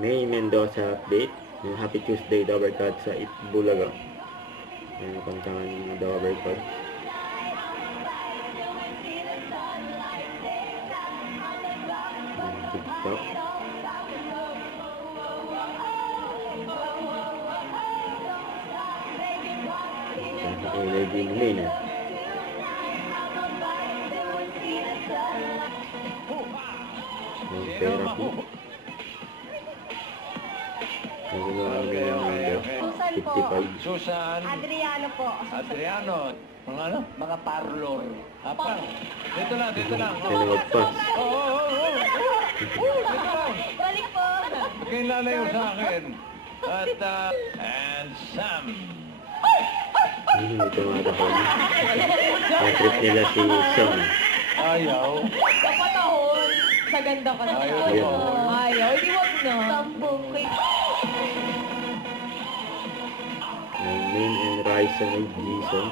May Mendoza update. Yung Happy Tuesday Dovercard sa Itbulaga. Ayan, kantahan yung Dovercard. TikTok. Okay, lagi mo main eh. Yung therapy. Susan po. 55. Susan. Adriano po. Adriano. Mga ano? Mga parlor. Apa? Dito lang, dito lang. Sino magpas? Dito lang. Balik po. Kayo lalayo sa akin. At, and Sam. Ito mga kapal. Ang trip nila si Sean. Ayaw. Kapatahon. Sa ganda ka na. Ayaw. Ayaw. Hindi wag na. Sambong. Ang main and rise sa may Jason.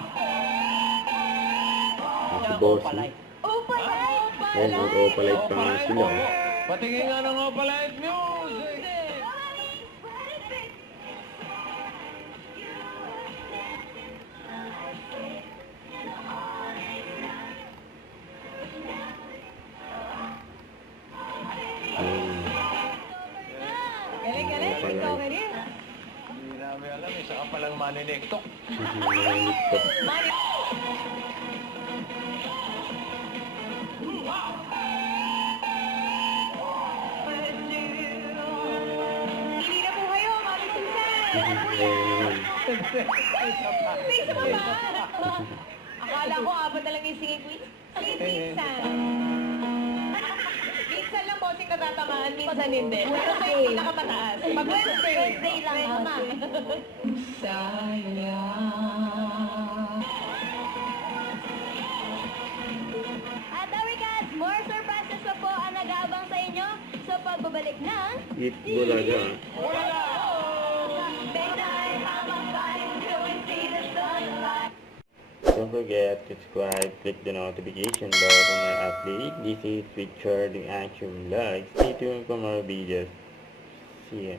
Si Bossy. Opalite. Ayan, mag-opalite pa nga sila. Patingin nga ng Opalite Music. Galing, galing. Ikaw ka rin. Hindi namin alam, isa ka palang maniniktok. Mari. Hindi na po kayo, Mami Susan. Please naman. Akala ko apat na lang yung singing queen. Minsan. Minsan lang bossing natatamaan, minsan hindi. Pero sa yung pinakamataas. Pag Wednesday lang naman. At Dovercats, more surprises pa po ang nag-aabang sa inyo sa pagbabalik ng Itbulaga. Bedtime, I'm flying till we see the sunlight. Don't forget to subscribe, click the notification bell for my update. This is Richard the Action Vlog. Stay tuned for more videos. See ya.